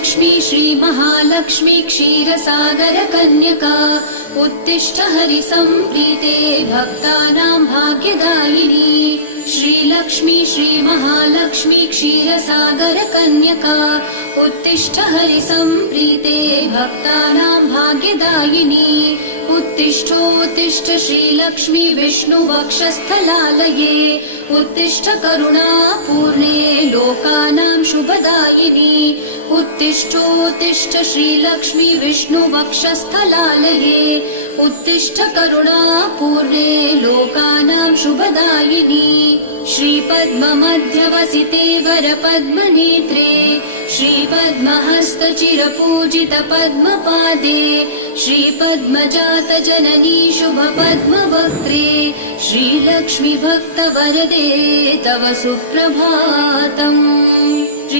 श्रीलक्ष्मी श्रीमहालक्ष्मी क्षीरसागर कन्यका उत्तिष्ठ हरिसम्प्रीते भक्तानां भाग्यदायिनी। श्रीलक्ष्मी श्रीमहालक्ष्मी क्षीरसागर कन्यका उत्तिष्ठ हरिसम्प्रीते भक्तानां भाग्यदायिनी। उत्तिष्ठोत्तिष्ठ श्रीलक्ष्मी विष्णुवक्षस्थलालये उत्तिष्ठ करुणापूर्णे लोकानां शुभदायिनी। उत्तिष्ठोत्तिष्ठ श्रीलक्ष्मी विष्णुवक्षस्थलालये उत्तिष्ठ करुणापूर्णे लोकानां शुभदायिनी। श्रीपद्ममध्यवसिते वरपद्मनेत्रे श्रीपद्महस्तचिरपूजित पद्मपादे श्रीपद्मजातजननी शुभपद्मवक्त्रे श्रीलक्ष्मी भक्तवरदे तव सुप्रभातम्।